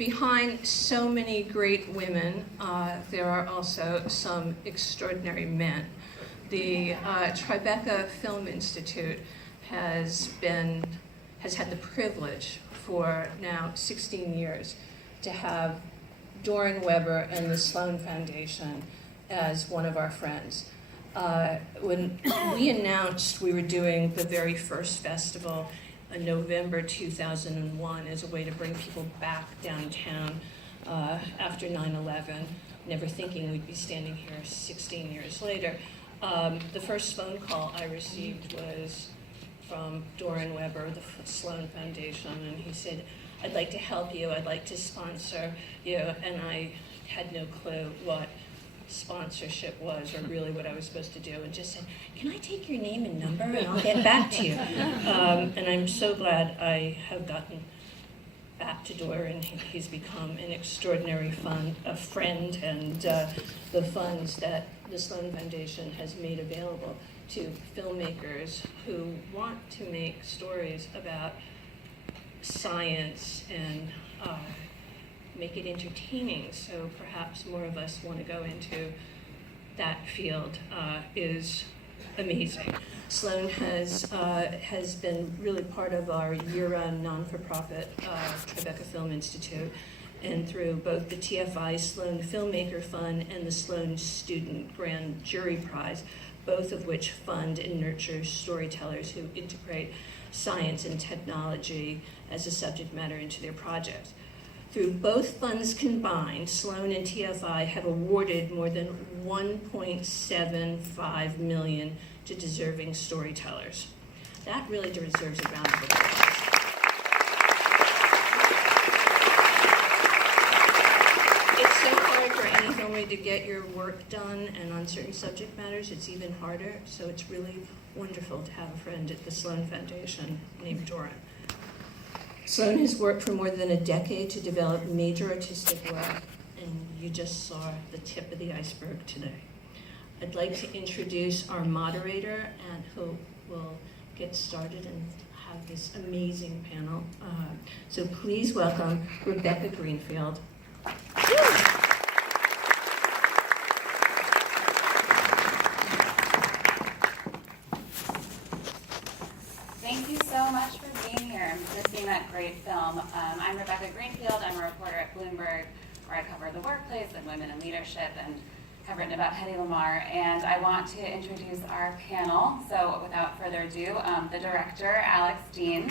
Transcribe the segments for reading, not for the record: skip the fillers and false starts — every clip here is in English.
behind so many great women, there are also some extraordinary men. The Tribeca Film Institute has had the privilege for now 16 years to have Doran Weber and the Sloan Foundation as one of our friends. When we announced we were doing the very first festival in November 2001 as a way to bring people back downtown after 9/11, never thinking we'd be standing here 16 years later, the first phone call I received was from Doran Weber, the Sloan Foundation, and he said, "I'd like to help you, I'd like to sponsor you," and I had no clue what sponsorship was or really what I was supposed to do, and just said, "Can I take your name and number and I'll get back to you?" And I'm so glad I have gotten back to Doran. He's become an extraordinary friend, and the funds that the Sloan Foundation has made available to filmmakers who want to make stories about science and make it entertaining, so perhaps more of us want to go into that field, is amazing. Sloan has been really part of our year-round non-for-profit Tribeca Film Institute, and through both the TFI Sloan Filmmaker Fund and the Sloan Student Grand Jury Prize, both of which fund and nurture storytellers who integrate science and technology as a subject matter into their projects. Through both funds combined, Sloan and TFI have awarded more than $1.75 million to deserving storytellers. That really deserves a round of applause. It's so hard for any filmmaker to get your work done, and on certain subject matters, it's even harder. So it's really wonderful to have a friend at the Sloan Foundation named Doran. Sloan has worked for more than a decade to develop major artistic work, and you just saw the tip of the iceberg today. I'd like to introduce our moderator, and who will get started and have this amazing panel. So please welcome Rebecca Greenfield. Thank you so much for being here and for seeing that great film. I'm Rebecca Greenfield. I'm a reporter at Bloomberg, where I cover the workplace and women in leadership, and have written about Hedy Lamarr. And I want to introduce our panel. So without further ado, the director, Alex Dean.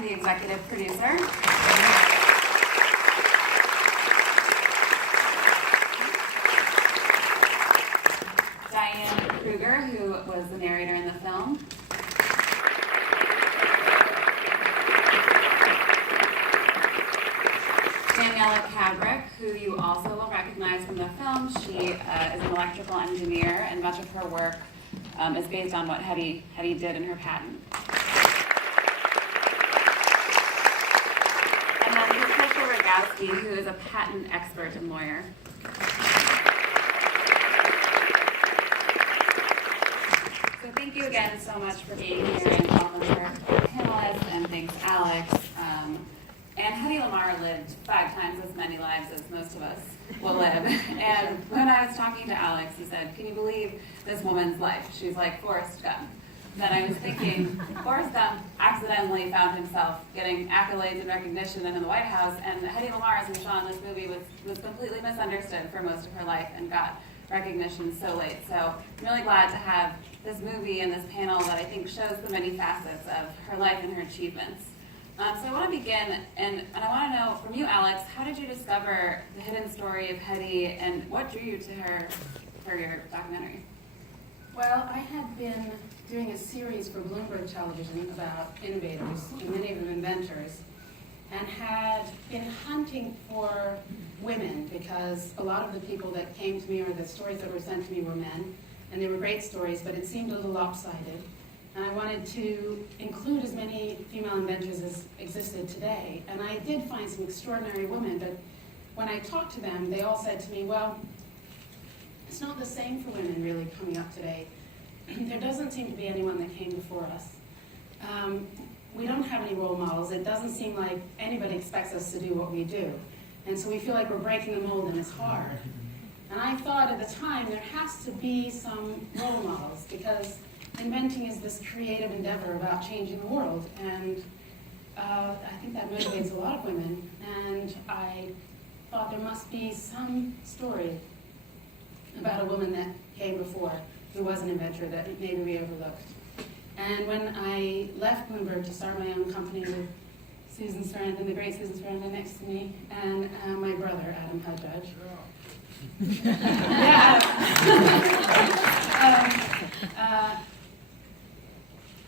The executive producer. Diane Kruger, who was the narrator in the film. Daniela Cabrick, who you also will recognize from the film. She is an electrical engineer, and much of her work is based on what Hedy did in her patent. Who is a patent expert and lawyer. So thank you again so much for being here, and welcome to our panelists, and thanks Alex. And Hedy Lamarr lived 5 times as many lives as most of us will live. And when I was talking to Alex, he said, "Can you believe this woman's life? She's like Forrest Gump." Then I was thinking, Forrest Gump accidentally found himself getting accolades and recognition in the White House, and Hedy Lamarr, as we saw in this movie, was completely misunderstood for most of her life and got recognition so late. So I'm really glad to have this movie and this panel that I think shows the many facets of her life and her achievements. So I want to begin, and I want to know from you, Alex, how did you discover the hidden story of Hedy, and what drew you to her for your documentary? Well, I had been doing a series for Bloomberg Television about innovators, and many of them inventors, and had been hunting for women, because a lot of the people that came to me, or the stories that were sent to me, were men, and they were great stories, but it seemed a little lopsided. And I wanted to include as many female inventors as existed today. And I did find some extraordinary women, but when I talked to them, they all said to me, well, it's not the same for women really coming up today. There doesn't seem to be anyone that came before us. We don't have any role models. It doesn't seem like anybody expects us to do what we do. And so we feel like we're breaking the mold and it's hard. And I thought at the time there has to be some role models because inventing is this creative endeavor about changing the world. And I think that motivates a lot of women. And I thought there must be some story about a woman that came before who was an inventor that maybe we overlooked. And when I left Bloomberg to start my own company with Susan Sarandon, the great Susan Sarandon next to me, and my brother, Adam Hudjudge.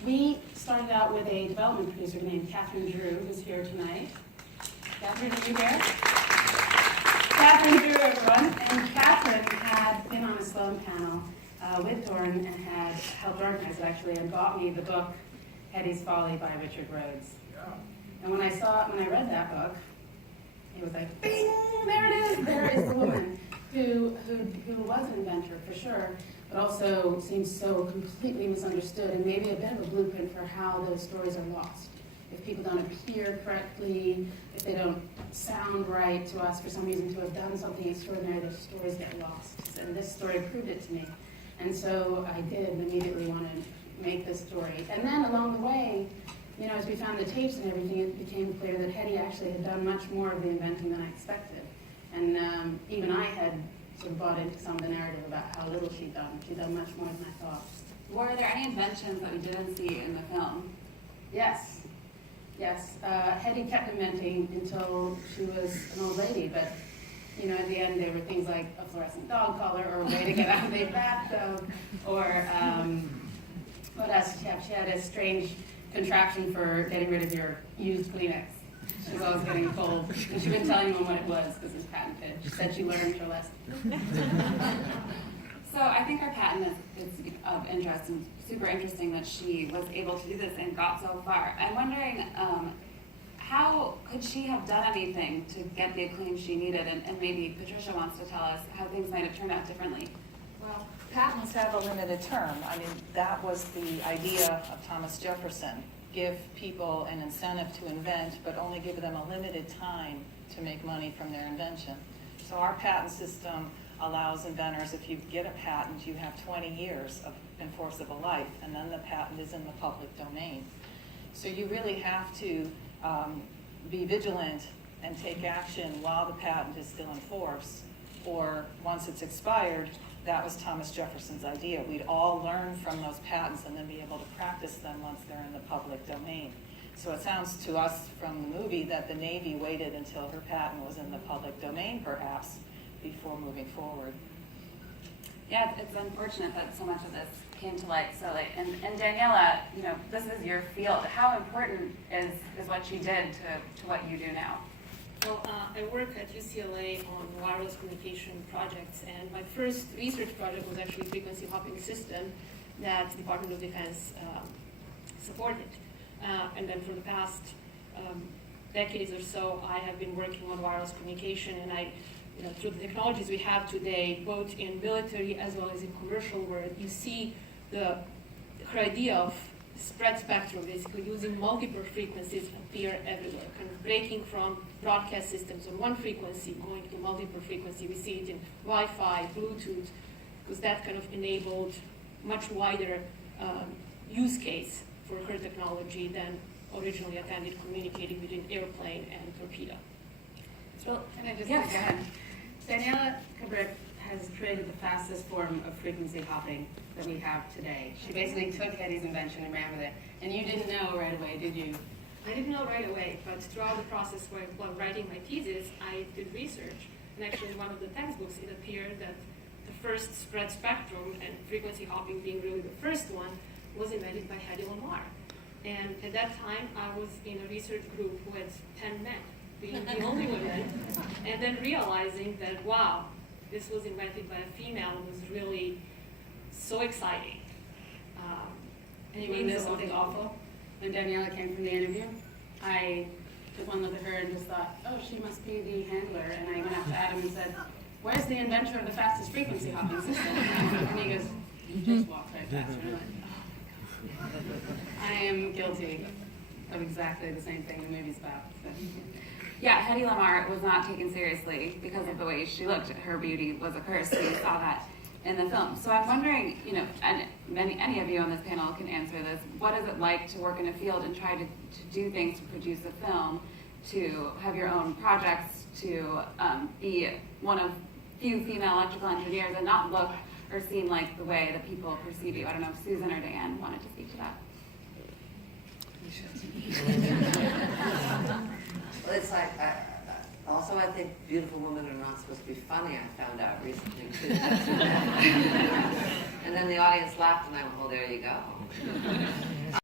We started out with a development producer named Catherine Drew, who's here tonight. Catherine, are you here? Catherine Drew, everyone. And Catherine had been on a Sloan panel with Dorn and had helped organize it actually and got me the book Hetty's Folly by Richard Rhodes. Yeah. And when I read that book, it was like, bing, there it is. There is the woman who was an inventor for sure, but also seems so completely misunderstood and maybe a bit of a blueprint for how those stories are lost. If people don't appear correctly, if they don't sound right to us for some reason to have done something extraordinary, those stories get lost. And this story proved it to me. And so I did immediately want to make this story. And then along the way, you know, as we found the tapes and everything, it became clear that Hetty actually had done much more of the inventing than I expected. And even I had sort of bought into some of the narrative about how little she'd done. She'd done much more than I thought. Were there any inventions that we didn't see in the film? Yes. Yes. Hetty kept inventing until she was an old lady, but you know, at the end there were things like a fluorescent dog collar or a way to get out of a bathtub, or what else? She had a strange contraption for getting rid of your used Kleenex. She was always getting cold, and she wouldn't tell anyone what it was because it was patented. She said she learned her lesson. So I think our patent is of interest and super interesting that she was able to do this and got so far. I'm wondering, how could she have done anything to get the acclaim she needed? And maybe Patricia wants to tell us how things might have turned out differently. Well, patents have a limited term. I mean, that was the idea of Thomas Jefferson. Give people an incentive to invent, but only give them a limited time to make money from their invention. So our patent system allows inventors, if you get a patent, you have 20 years of enforceable life, and then the patent is in the public domain. So you really have to be vigilant and take action while the patent is still in force, or once it's expired. That was Thomas Jefferson's idea. We'd all learn from those patents and then be able to practice them once they're in the public domain. So it sounds to us from the movie that the Navy waited until her patent was in the public domain, perhaps, before moving forward. Yeah, it's unfortunate that so much of this came to light so late. And Daniela, you know, this is your field. How important is what you did to what you do now? Well, I work at UCLA on wireless communication projects, and my first research project was actually a frequency hopping system that the Department of Defense supported. And then for the past decades or so, I have been working on wireless communication, and through the technologies we have today, both in military as well as in commercial world, you see the idea of spread spectrum, basically using multiple frequencies appear everywhere, kind of breaking from broadcast systems on one frequency, going to multiple frequency. We see it in Wi-Fi, Bluetooth, because that kind of enabled much wider use case for her technology than originally intended, communicating between airplane and torpedo. So, can I just Yes. again? Daniela Kubrick has created the fastest form of frequency hopping that we have today. She basically took Hetty's invention and ran with it. And you didn't know right away, did you? I didn't know right away, but throughout the process while writing my thesis, I did research. And actually in one of the textbooks, it appeared that the first spread spectrum and frequency hopping being really the first one was invented by Hedy Lamarr. And at that time, I was in a research group with 10 men, being the only woman, and then realizing that, wow, this was invented by a female was really so exciting. And you mean there's something awful? When Daniela came from the interview, I took one look at her and just thought, oh, she must be the handler. And I went up to Adam and said, where's the inventor of the fastest frequency hopping system? And he goes, you just walked right past her. And I'm like, I am guilty of exactly the same thing the movie's about. So. Yeah, Hedy Lamarr was not taken seriously because of the way she looked. Her beauty was a curse. We saw that in the film. So I'm wondering, you know, and any of you on this panel can answer this, what is it like to work in a field and try to do things to produce a film, to have your own projects, to be one of few female electrical engineers and not look or seem like the way that people perceive you? I don't know if Susan or Diane wanted to speak to that. Well, it's like, also I think beautiful women are not supposed to be funny, I found out recently too. And then the audience laughed and I went, well, there you go.